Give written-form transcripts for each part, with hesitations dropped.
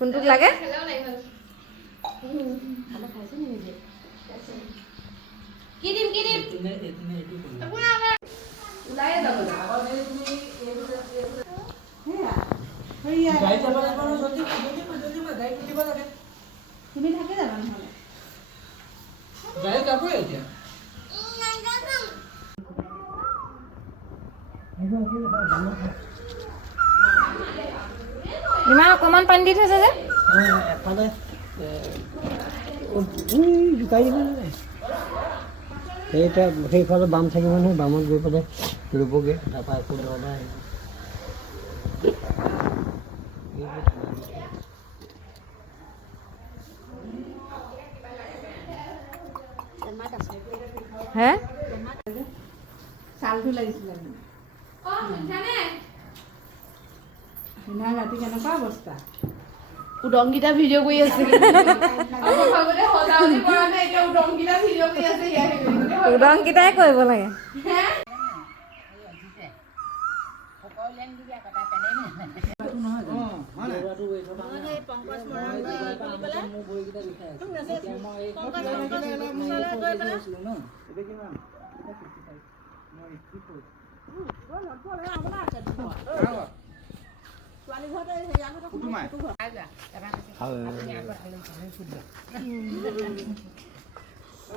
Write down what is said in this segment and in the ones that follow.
কোনটোক লাগে? কি দিম ওলাই যাব তুমি থাকে যাবা নহ'লে যাই যাবই এতিয়া ইমান অকণমান পানী দি থৈছে যে এফালে জোকাই দিব নাই সেইফালে বাম থাকিব নহয় বামত গৈ পেলাই ৰুবগৈ তাৰপৰা আকৌ দৰবা আহিব হে চালটো লাগিছিলে ৰাতি কেনেকুৱা অৱস্থা উদংগীতা ভিডিঅ' কৰি আছে উদংগীতাই কৰিব লাগে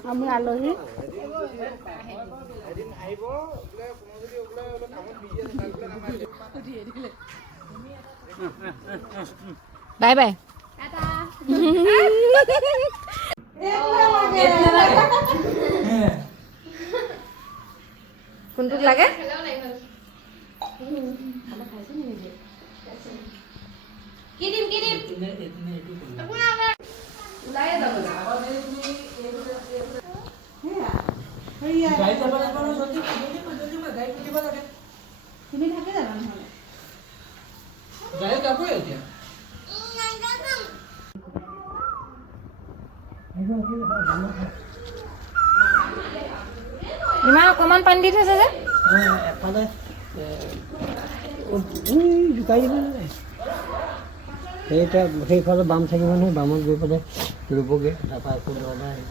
আমি আলহী বাই বাই কোনটোক লাগে? কি দিম ওলাই যাব তুমি থাকে যাবা নহ'লে যাই যাবই এতিয়া ইমান অকণমান পানী দি থৈছে যে এফালে জোকাই দিব নাই সেইফালে বাম থাকিব নহয় বামত গৈ পেলাই ৰুবগৈ তাৰপৰা আকৌ দৰবা আহিব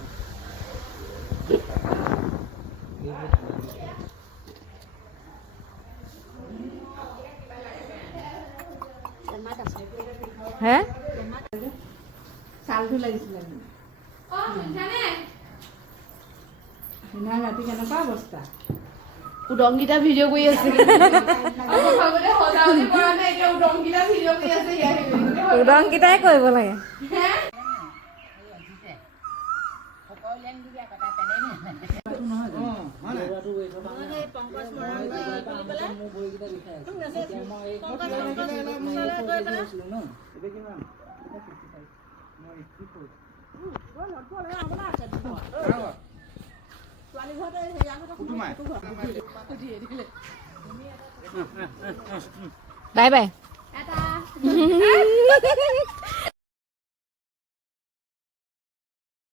হে চালটো লাগিছিলে ৰাতি কেনেকুৱা অৱস্থা উদংগীতা ভিডিঅ' কৰি আছে উদংগীতাই কৰিব লাগে বাই বাই